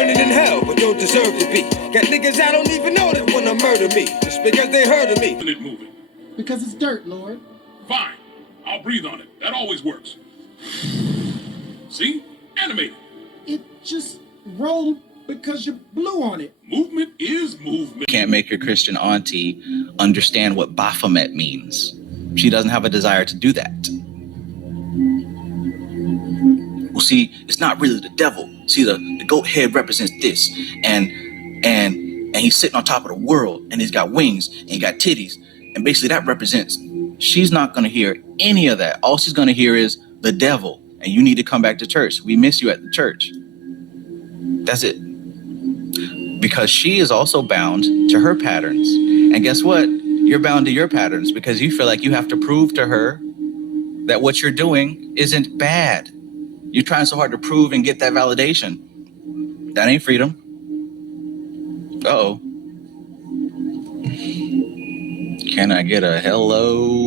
burning in hell, but don't deserve to be. Got niggas I don't even know that wanna murder me, just because they heard of me. It moving. Because it's dirt, Lord. Fine. I'll breathe on it. That always works. See? Animated. It just rolled because you blew on it. Movement is movement. Can't make your Christian auntie understand what Baphomet means. She doesn't have a desire to do that. Well, see, it's not really the devil. See, the goat head represents this, and he's sitting on top of the world, and he's got wings, and he got titties, and basically that represents. She's not going to hear any of that. All she's going to hear is the devil, and you need to come back to church. We miss you at the church. That's it. Because she is also bound to her patterns. And guess what? You're bound to your patterns because you feel like you have to prove to her that what you're doing isn't bad. You're trying so hard to prove and get that validation. That ain't freedom. Uh-oh. Can I get a hello?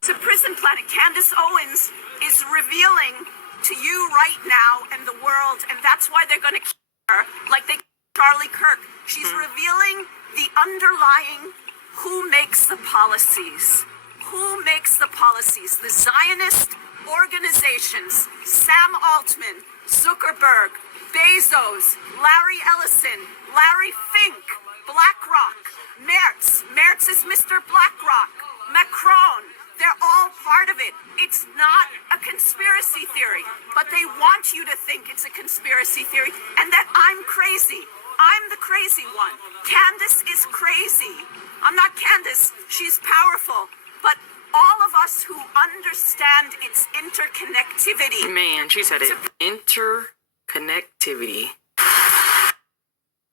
To Prison Planet, Candace Owens is revealing to you right now and the world, and that's why they're going to kill her like they killed Charlie Kirk. She's revealing the underlying who makes the policies. Who makes the policies? The Zionist organizations, Sam Altman, Zuckerberg, Bezos, Larry Ellison, Larry Fink, BlackRock, Mertz. Mertz is Mr. BlackRock, Macron. They're all part of it. It's not a conspiracy theory, but they want you to think it's a conspiracy theory and that I'm crazy. I'm the crazy one. Candace is crazy. I'm not Candace. She's powerful. But all of us who understand its interconnectivity. Man, she said it. Interconnectivity.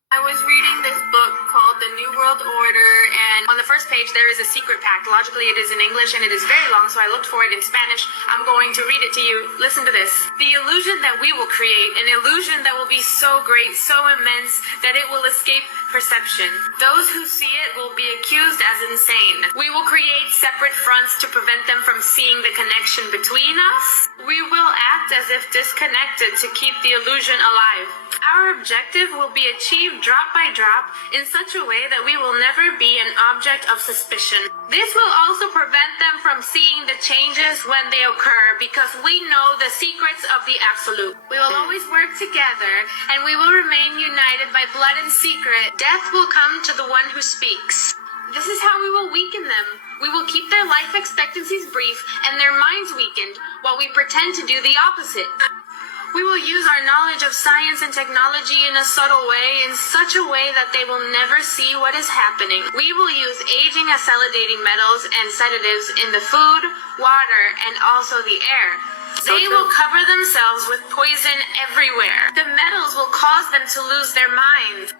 I was reading this book called The New World Order, and on the first page there is a secret pact. Logically it is in English and it is very long, so I looked for it in Spanish. I'm going to read it to you. Listen to this. The illusion that we will create, an illusion that will be so great, so immense, that it will escape perception. Those who see it will be accused as insane. We will create separate fronts to prevent them from seeing the connection between us. We will act as if disconnected to keep the illusion alive. Our objective will be achieved drop by drop in such a way that we will never be an object of suspicion. This will also prevent them from seeing the changes when they occur because we know the secrets of the absolute. We will always work together and we will remain united by blood and secret. Death will come to the one who speaks. This is how we will weaken them. We will keep their life expectancies brief and their minds weakened while we pretend to do the opposite. We will use our knowledge of science and technology in a subtle way, in such a way that they will never see what is happening. We will use aging acetylating metals and sedatives in the food, water, and also the air. They will cover themselves with poison everywhere. The metals will cause them to lose their minds.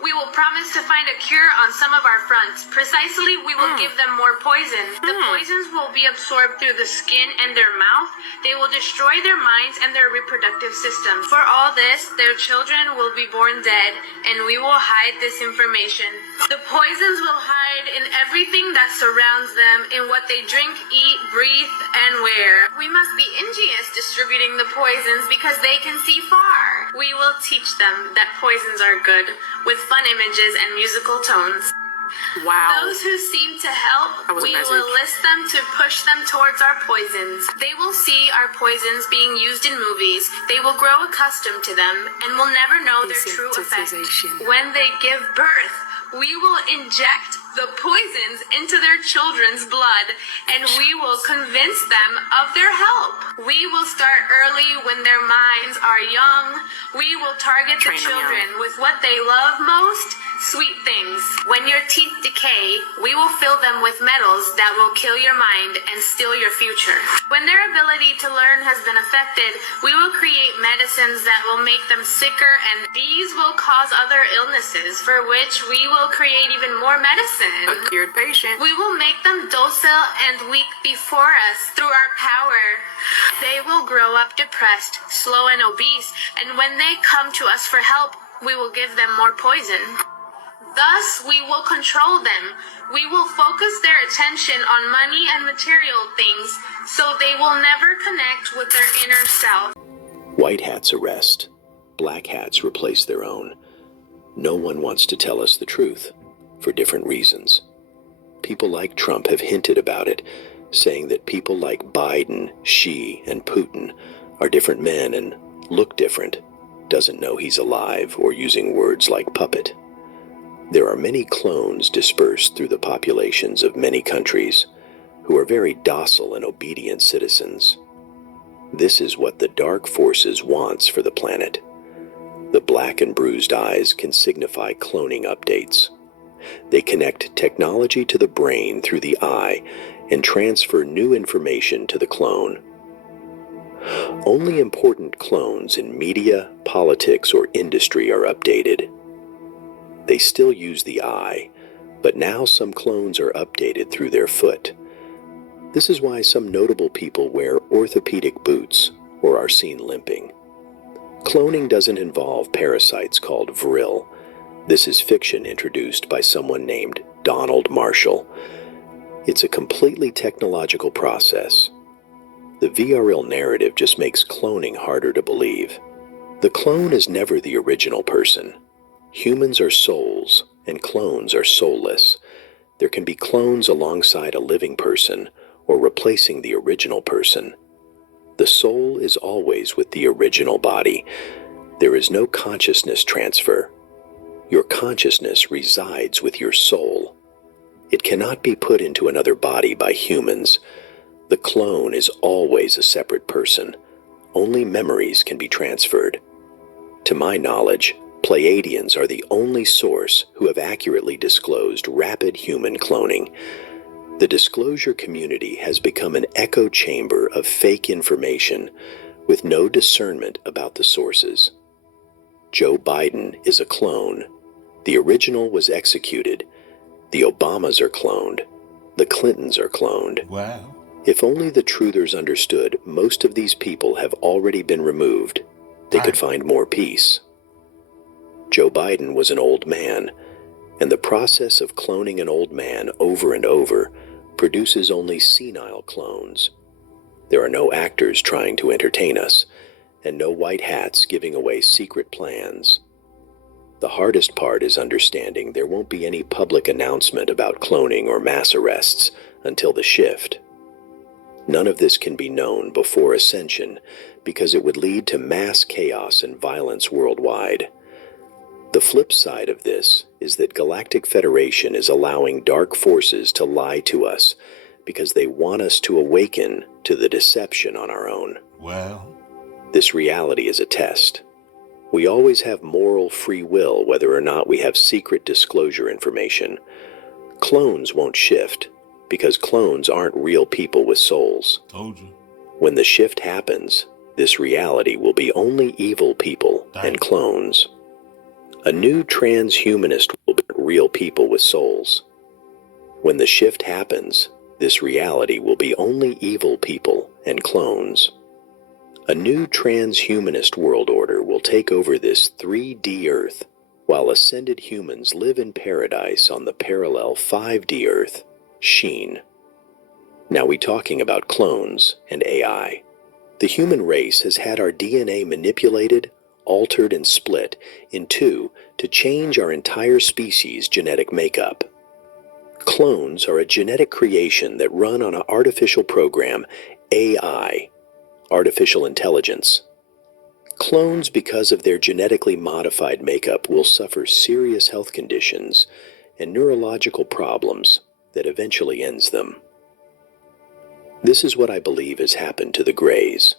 We will promise to find a cure on some of our fronts. Precisely, we will give them more poison. The poisons will be absorbed through the skin and their mouth. They will destroy their minds and their reproductive systems. For all this, their children will be born dead, and we will hide this information. The poisons will hide in everything that surrounds them, in what they drink, eat, breathe, and wear. We must be ingenious distributing the poisons because they can see far. We will teach them that poisons are good, with fun images and musical tones. Wow. Those who seem to help, we will enlist them to push them towards our poisons. They will see our poisons being used in movies. They will grow accustomed to them and will never know their true effect. When they give birth, we will inject the poisons into their children's blood, and we will convince them of their help. We will start early when their minds are young. We will target the children with what they love most, sweet things. When your teeth decay, we will fill them with metals that will kill your mind and steal your future. When their ability to learn has been affected, we will create medicines that will make them sicker, and these will cause other illnesses for which we will create even more medicine. A cured patient. We will make them docile and weak before us through our power. They will grow up depressed, slow, and obese, and when they come to us for help, we will give them more poison. Thus, we will control them. We will focus their attention on money and material things, so they will never connect with their inner self. White Hat's arrest black hats replace their own. No one wants to tell us the truth, for different reasons. People like Trump have hinted about it, saying that people like Biden, Xi, and Putin are different men and look different, doesn't know he's alive, or using words like puppet. There are many clones dispersed through the populations of many countries who are very docile and obedient citizens. This is what the dark forces wants for the planet. The black and bruised eyes can signify cloning updates. They connect technology to the brain through the eye and transfer new information to the clone. Only important clones in media, politics, or industry are updated. They still use the eye, but now some clones are updated through their foot. This is why some notable people wear orthopedic boots or are seen limping. Cloning doesn't involve parasites called Vril. This is fiction introduced by someone named Donald Marshall. It's a completely technological process. The VRL narrative just makes cloning harder to believe. The clone is never the original person. Humans are souls, and clones are soulless. There can be clones alongside a living person, or replacing the original person. The soul is always with the original body. There is no consciousness transfer. Your consciousness resides with your soul. It cannot be put into another body by humans. The clone is always a separate person. Only memories can be transferred. To my knowledge, Pleiadians are the only source who have accurately disclosed rapid human cloning. The disclosure community has become an echo chamber of fake information with no discernment about the sources. Joe Biden is a clone. The original was executed. The Obamas are cloned. The Clintons are cloned. Wow. If only the truthers understood most of these people have already been removed, they could find more peace. Joe Biden was an old man, and the process of cloning an old man over and over produces only senile clones. There are no actors trying to entertain us, and no white hats giving away secret plans. The hardest part is understanding there won't be any public announcement about cloning or mass arrests until the shift. None of this can be known before Ascension because it would lead to mass chaos and violence worldwide. The flip side of this is that Galactic Federation is allowing dark forces to lie to us because they want us to awaken to the deception on our own. Well, this reality is a test. We always have moral free will whether or not we have secret disclosure information. Clones won't shift because clones aren't real people with souls. told you. When the shift happens, this reality will be only evil people and clones. A new transhumanist will be real people with souls. When the shift happens, this reality will be only evil people and clones. A new transhumanist world order will take over this 3D Earth, while ascended humans live in paradise on the parallel 5D Earth, Sheen. Now we talking about clones and AI. The human race has had our DNA manipulated, altered, and split in two to change our entire species' genetic makeup. Clones are a genetic creation that run on an artificial program, AI, artificial intelligence. Clones, because of their genetically modified makeup, will suffer serious health conditions and neurological problems that eventually ends them. This is what I believe has happened to the Greys.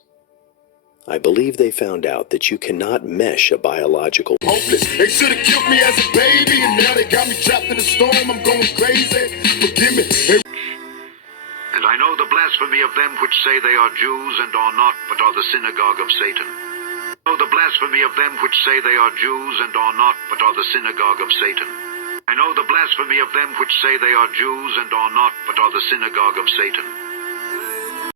I believe they found out that you cannot mesh a biological... Hopeless. They should have killed me as a baby, and now they got me trapped in a storm. I'm going crazy. Forgive me. And I know the blasphemy of them which say they are Jews and are not, but are the synagogue of Satan. I know the blasphemy of them which say they are Jews and are not, but are the synagogue of Satan. I know the blasphemy of them which say they are Jews and are not, but are the synagogue of Satan.